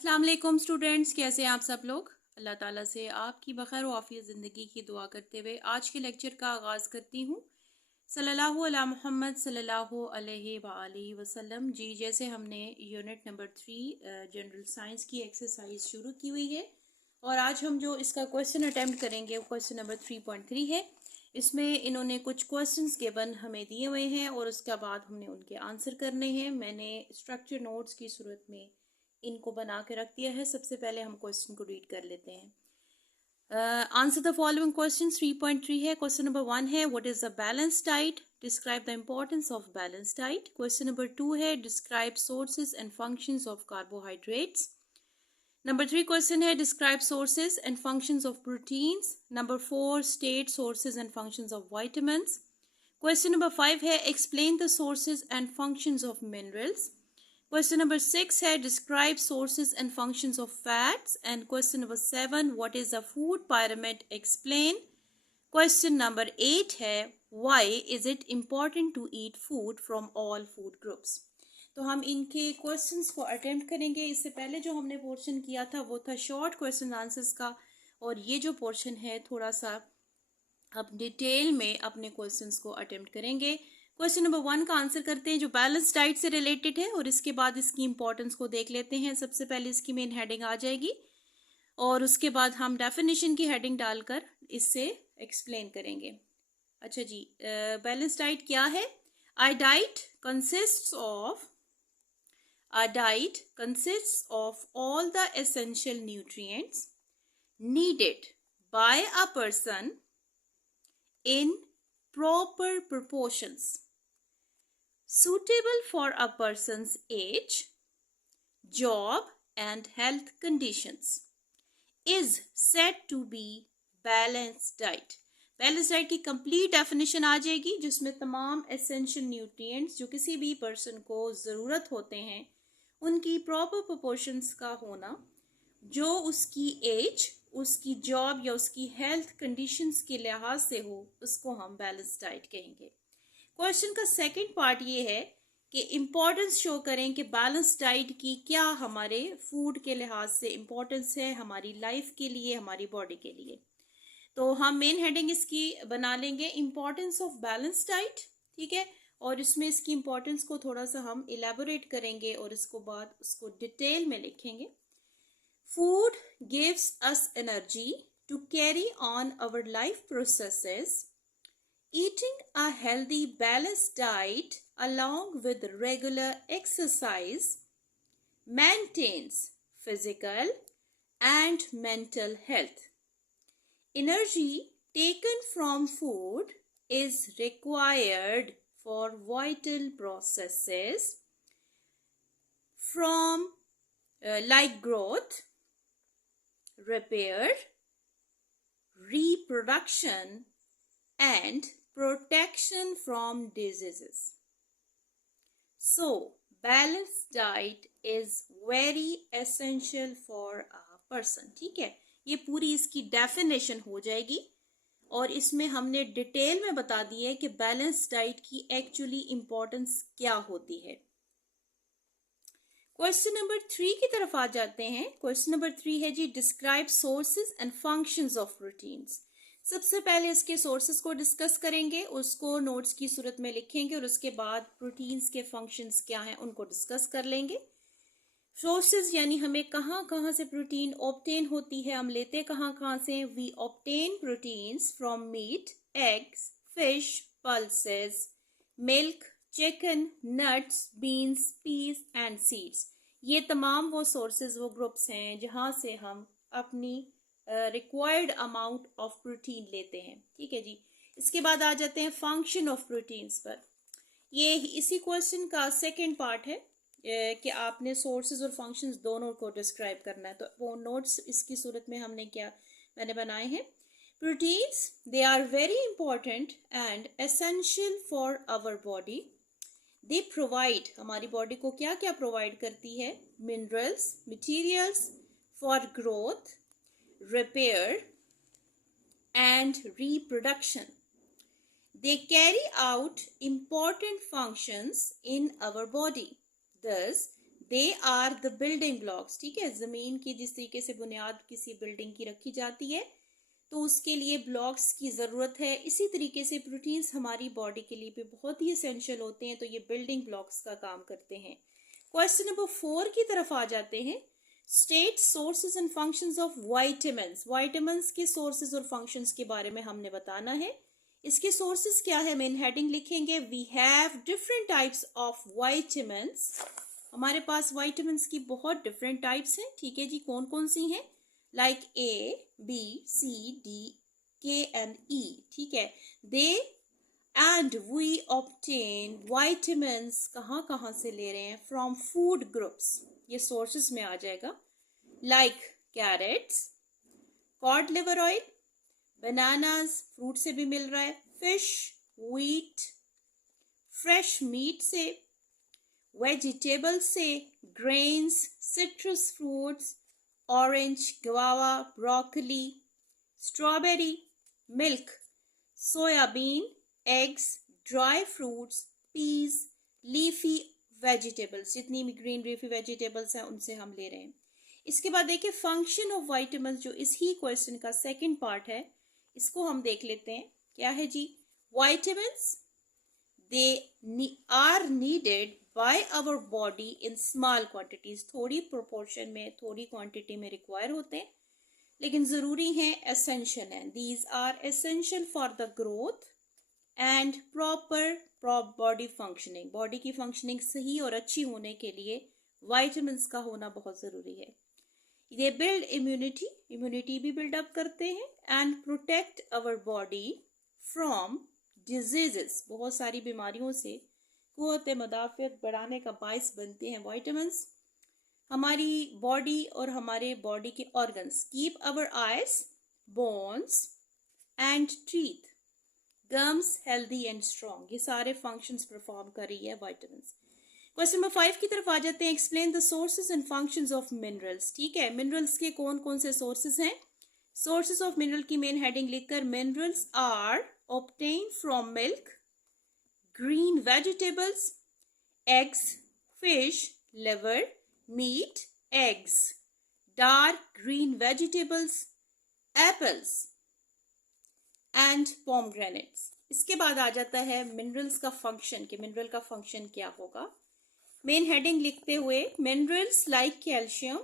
अस्सलाम वालेकुम स्टूडेंट्स, कैसे हैं आप सब लोग। अल्लाह ताला से आपकी बखैर व आफियत ज़िंदगी की दुआ करते हुए आज के लेक्चर का आगाज़ करती हूँ। सल्लल्लाहु अला मोहम्मद सल्लल्लाहु अलैहि वआलिहि वसल्लम। जी, जैसे हमने यूनिट नंबर 3 जनरल साइंस की एक्सरसाइज शुरू की हुई है और आज हम जो इसका क्वेश्चन अटेम्प्ट करेंगे वो क्वेश्चन नंबर 3.3 है। इसमें इन्होंने कुछ क्वेश्चंस गिवन हमें दिए हुए हैं और उसके बाद हमने उनके आंसर करने हैं। मैंने स्ट्रक्चर नोट्स की सूरत में इनको बना के रख दिया है। सबसे पहले हम क्वेश्चन को रीड कर लेते हैं। आंसर द फॉलोइंग क्वेश्चन 3.3 है। क्वेश्चन नंबर 1 है what is the balance diet, describe the importance of balance diet. Question number 2 है describe sources and functions of carbohydrates. Number 3 question है describe sources and functions of proteins. Number 4 state sources and functions of vitamins. Question number 5 है explain the sources and functions of minerals. Question number 6 है describe sources and functions of fats, and question number 7 what is the food pyramid, explain. Question number 8 है why is it important to eat food from all food groups. तो हम इनके questions को attempt करेंगे। इससे पहले जो हमने पोर्शन किया था वो था शॉर्ट क्वेश्चन आंसर्स का, और ये जो पोर्शन है थोड़ा सा अब डिटेल में अपने क्वेश्चंस को अटेम्प्ट करेंगे। क्वेश्चन नंबर 1 का आंसर करते हैं जो बैलेंस डाइट से रिलेटेड है, और इसके बाद इसकी इंपॉर्टेंस को देख लेते हैं। सबसे पहले इसकी मेन हेडिंग आ जाएगी और उसके बाद हम डेफिनेशन की हेडिंग डालकर इससे एक्सप्लेन करेंगे। अच्छा जी, बैलेंस डाइट क्या है? A diet consists of all the essential nutrients needed by a person in proper proportions, suitable for a person's age, job and health conditions, is said to be balanced diet. Balance diet की complete definition आ जाएगी जिसमें तमाम essential nutrients जो किसी भी person को ज़रूरत होते हैं उनकी प्रॉपर प्रोपोर्शंस का होना, जो उसकी एज, उसकी जॉब या उसकी हेल्थ कंडीशंस के लिहाज से हो, उसको हम बैलेंस डाइट कहेंगे। क्वेश्चन का सेकंड पार्ट ये है कि इम्पोर्टेंस शो करें कि बैलेंस डाइट की क्या हमारे फूड के लिहाज से इम्पोर्टेंस है, हमारी लाइफ के लिए, हमारी बॉडी के लिए। तो हम मेन हेडिंग इसकी बना लेंगे इम्पोर्टेंस ऑफ बैलेंस डाइट, ठीक है, और इसमें इसकी इम्पोर्टेंस को थोड़ा सा हम इलेबोरेट करेंगे और इसको बाद उसको डिटेल में लिखेंगे। Food gives us energy to carry on our life processes. Eating a healthy balanced diet along with regular exercise maintains physical and mental health. Energy taken from food is required for vital processes from like growth, repair, reproduction and protection from diseases. So, balanced diet is very essential for a person. ठीक है, ये पूरी इसकी definition हो जाएगी और इसमें हमने डिटेल में बता दिया है कि बैलेंस डाइट की एक्चुअली इंपॉर्टेंस क्या होती है। क्वेश्चन नंबर 3 की तरफ आ जाते हैं। क्वेश्चन नंबर 3 है जी describe sources and functions of proteins. सबसे पहले इसके सोर्सेज को डिस्कस करेंगे, उसको नोट्स की सूरत में लिखेंगे और उसके बाद प्रोटीन्स के फंक्शंस क्या हैं उनको डिस्कस कर लेंगे। सोर्सेज यानी हमें कहाँ कहाँ से प्रोटीन ऑब्टेन होती है, हम लेते कहाँ से। We obtain proteins from meat, eggs, fish, pulses, milk, chicken, nuts, beans, peas and seeds. ये तमाम वो सोर्सेज, वो ग्रुप्स हैं जहाँ से हम अपनी रिक्वायर्ड अमाउंट ऑफ प्रोटीन लेते हैं, ठीक है जी। इसके बाद आ जाते हैं फंक्शन ऑफ प्रोटीन्स पर। ये इसी क्वेश्चन का सेकंड पार्ट है कि आपने सोर्सेज और फंक्शंस दोनों को डिस्क्राइब करना है। तो वो नोट्स इसकी सूरत में मैंने बनाए हैं। Proteins they are very important and essential for our body. They provide, हमारी बॉडी को क्या क्या प्रोवाइड करती है? Minerals, materials for growth, repair and reproduction. They carry out important functions in our body. Thus, they are the building blocks, ठीक है। जमीन की जिस तरीके से बुनियाद किसी बिल्डिंग की रखी जाती है तो उसके लिए ब्लॉक्स की जरूरत है, इसी तरीके से प्रोटीन्स हमारी बॉडी के लिए भी बहुत ही एसेंशियल होते हैं, तो ये बिल्डिंग ब्लॉक्स का काम करते हैं। क्वेश्चन नंबर 4 की तरफ आ जाते हैं। State sources and functions of vitamins. Vitamins के सोर्सेज और फंक्शंस के बारे में हमने बताना है। इसके सोर्सेज क्या है, मेन हेडिंग लिखेंगे, we have different types of vitamins. हमारे पास वाइटामिन्स की बहुत डिफरेंट टाइप्स हैं, ठीक है जी। कौन कौन सी हैं, like A, B, C, D, K and E, ठीक है। They and we obtain vitamins कहाँ से ले रहे हैं, फ्रॉम फूड ग्रुप्स, ये सोर्सेज में आ जाएगा, like carrots, cod liver oil, bananas, fruit से भी मिल रहा है, फिश, व्हीट, फ्रेश मीट से, वेजिटेबल से, grains, citrus fruits, orange, guava, broccoli, strawberry, milk, soybean, eggs, dry fruits, peas, leafy vegetables, जितनी भी ग्रीन लीफी वेजिटेबल्स हैं उनसे हम ले रहे हैं। इसके बाद देखिए फंक्शन ऑफ वाइटामिन, जो इस ही क्वेश्चन का सेकंड पार्ट है, इसको हम देख लेते हैं। क्या है जी, vitamins they are needed by our body in small quantities, थोड़ी प्रोपोर्शन में, थोड़ी क्वांटिटी में रिक्वायर होते हैं, लेकिन जरूरी हैं, एसेंशियल हैं। these are essential for the growth and proper body functioning, body की फंक्शनिंग सही और अच्छी होने के लिए वाइटामिन्स का होना बहुत जरूरी है। they build immunity, इम्यूनिटी भी बिल्डअप करते हैं, and protect our body from diseases, बहुत सारी बीमारियों से कुव्वत मदाफियत बढ़ाने का बायस बनते हैं वाइटामिन्स। हमारी बॉडी और हमारे बॉडी के organs, keep our eyes, bones and teeth, gums healthy and strong, ये सारे फंक्शंस परफॉर्म कर रही है वाइटामिन्स। क्वेश्चन नंबर 5 की तरफ आ जाते हैं। Explain the sources and functions of minerals, ठीक है। मिनरल्स के कौन कौन से सोर्सेज हैं, सोर्सेज ऑफ मिनरल की मेन हेडिंग लिखकर, minerals are obtained from milk, green vegetables, eggs, fish, liver, meat, eggs, dark green vegetables, apples and pomegranates। इसके बाद आ जाता है मिनरल्स का फंक्शन, कि मिनरल का फंक्शन क्या होगा। मेन हेडिंग लिखते हुए, minerals like calcium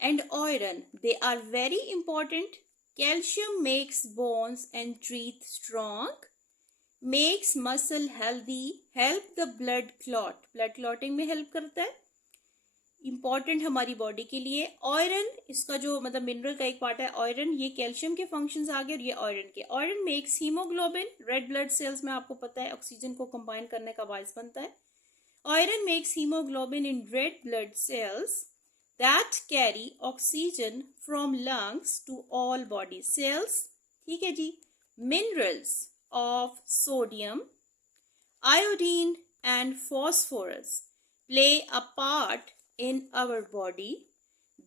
and iron, they are very important. Calcium makes bones and teeth strong, makes muscle healthy, help the blood clot, blood clotting में help करता है, important हमारी बॉडी के लिए। आयरन, इसका जो मतलब मिनरल का एक पार्ट है आयरन, ये कैल्शियम के फंक्शंस आ गए और ये आयरन के। Iron makes haemoglobin, red blood cells में आपको पता है ऑक्सीजन को कंबाइन करने का बायस बनता है। Iron makes haemoglobin in red blood cells that carry oxygen from lungs to all body cells, ठीक है जी। Minerals of sodium, iodine and phosphorus play a part in our body.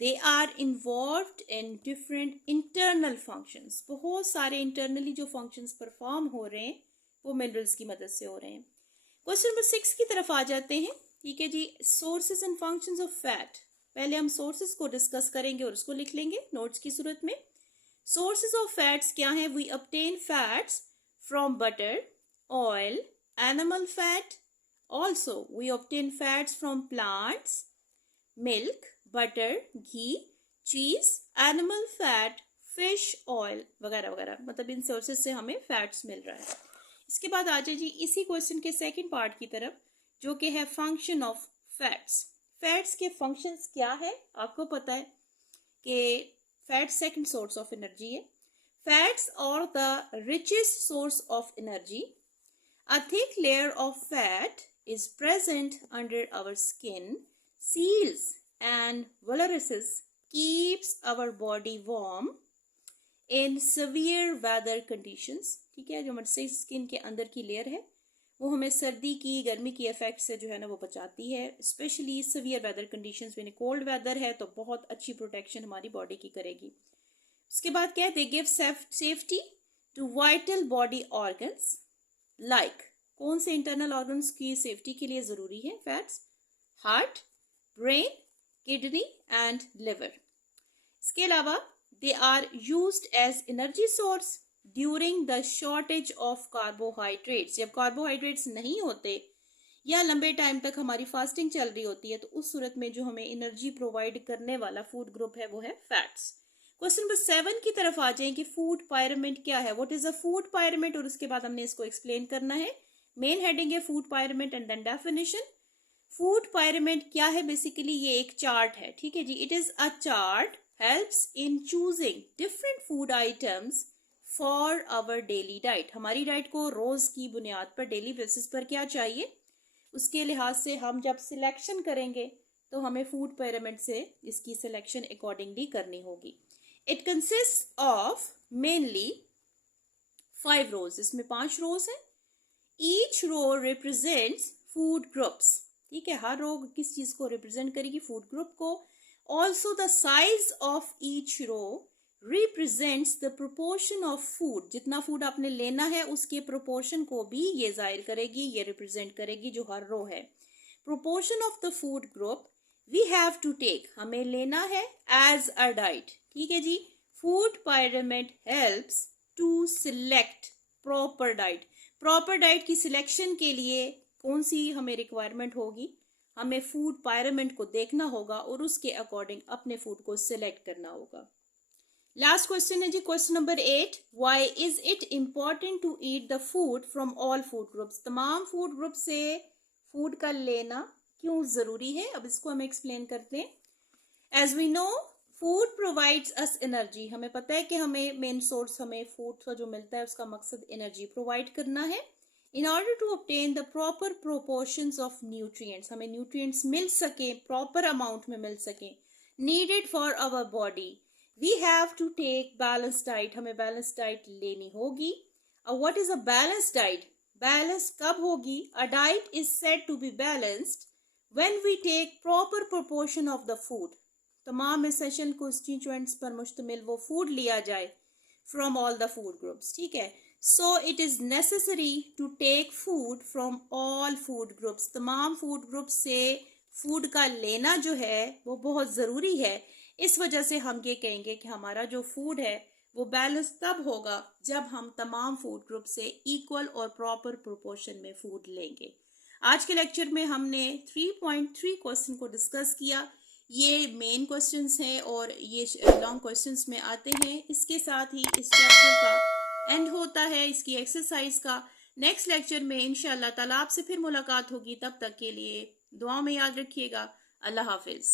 They are involved in different internal functions, बहुत सारे internally जो functions perform हो रहे हैं वो minerals की मदद से हो रहे हैं। क्वेश्चन नंबर 6 की तरफ आ जाते हैं, ठीक है जी। Sources and functions of fat, पहले हम सोर्सेज को डिस्कस करेंगे और उसको लिख लेंगे नोट्स की सूरत में। सोर्सेज ऑफ फैट्स क्या है, we obtain fats from butter, oil, animal fat, also we obtain fats from plants, milk, butter, ghee, cheese, animal fat, fish oil वगैरह वगैरह, मतलब इन सोर्सेज से हमें फैट्स मिल रहा है। इसके बाद आ जाए जी इसी क्वेश्चन के सेकंड पार्ट की तरफ, जो कि है फंक्शन ऑफ फैट्स। फैट्स के फंक्शंस क्या है, आपको पता है कि fat second source of energy है। Fats are the richest source of energy. A thick layer of fat is present under our skin, seals and walruses, keeps our body warm in severe weather conditions, ठीक है। जो हमारे skin के अंदर की layer है वो हमें सर्दी की, गर्मी की इफेक्ट से जो है ना वो बचाती है, स्पेशली सीवियर वेदर कंडीशंस में। कोल्ड वेदर है तो बहुत अच्छी प्रोटेक्शन हमारी बॉडी की करेगी। उसके बाद क्या है, they give safety to vital body organs, like कौन से इंटरनल ऑर्गन्स की सेफ्टी के लिए जरूरी है fats, heart, brain, kidney and liver. इसके अलावा they are used as energy source during the shortage of carbohydrates. जब कार्बोहाइड्रेट्स नहीं होते या लंबे टाइम तक हमारी फास्टिंग चल रही होती है तो उस सूरत में जो हमें एनर्जी प्रोवाइड करने वाला फूड ग्रुप है वो है फैट्स। क्वेश्चन नंबर 7 की तरफ आ जाएं कि फूड पायरामिड क्या है, what is a food pyramid, और उसके बाद हमने इसको एक्सप्लेन करना है। मेन हेडिंग है food pyramid and then definition. Food pyramid क्या है, बेसिकली ये एक चार्ट है, ठीक है जी। It is a chart helps in choosing different food items for our daily diet. हमारी डाइट को रोज की बुनियाद पर, डेली बेसिस पर क्या चाहिए, उसके लिहाज से हम जब सिलेक्शन करेंगे तो हमें फूड पिरामिड से इसकी सिलेक्शन अकॉर्डिंगली करनी होगी। It consist of mainly 5 rows, इसमें 5 रोज हैं। Each row represents food groups, ठीक है, हर रो किस चीज को रिप्रेजेंट करेगी, फूड ग्रुप को। Also the size of each row represents the proportion of food, जितना फूड आपने लेना है उसके प्रोपोर्शन को भी ये जाहिर करेगी, ये रिप्रेजेंट करेगी जो हर रो है। Proportion of the food group we have to take, हमें लेना है एज अ डाइट, ठीक है जी। Food pyramid helps to select proper diet. Proper diet की सिलेक्शन के लिए कौन सी हमें रिक्वायरमेंट होगी, हमें फूड पायरामिड को देखना होगा और उसके अकॉर्डिंग अपने फूड को सिलेक्ट करना होगा। लास्ट क्वेश्चन है जी question number 8, why is it important to eat the food from all food groups. तमाम फूड ग्रुप से फूड का लेना क्यों जरूरी है, अब इसको हम एक्सप्लेन करते हैं। As we know food provides us energy, हमें पता है कि हमें मेन सोर्स, हमें फूड का जो मिलता है उसका मकसद एनर्जी प्रोवाइड करना है। In order to obtain the proper proportions of nutrients, हमें न्यूट्रिएंट्स मिल सके, प्रॉपर अमाउंट में मिल सके, needed for our body, we have to take balance diet, हमें बैलेंस डाइट लेनी होगी। What is a balance diet, balance कब होगी, a diet is said to be balanced when we take proper proportion of the food, तमाम essential constituents पर मुश्तमिल वो food लिया जाए from all the food groups, ठीक है। So it is necessary to take food from all food groups, तमाम food group से फूड का लेना जो है वो बहुत ज़रूरी है। इस वजह से हम ये कहेंगे कि हमारा जो फूड है वो बैलेंस तब होगा जब हम तमाम फूड ग्रुप से इक्वल और प्रॉपर प्रोपोर्शन में फूड लेंगे। आज के लेक्चर में हमने 3.3 क्वेश्चन को डिस्कस किया। ये मेन क्वेश्चंस हैं और ये लॉन्ग क्वेश्चंस में आते हैं। इसके साथ ही इस चैप्टर का एंड होता है, इसकी एक्सरसाइज का। नेक्स्ट लेक्चर में इंशाल्लाह ताला आपसे फिर मुलाकात होगी, तब तक के लिए दुआ में याद रखिएगा। अल्लाह हाफिज।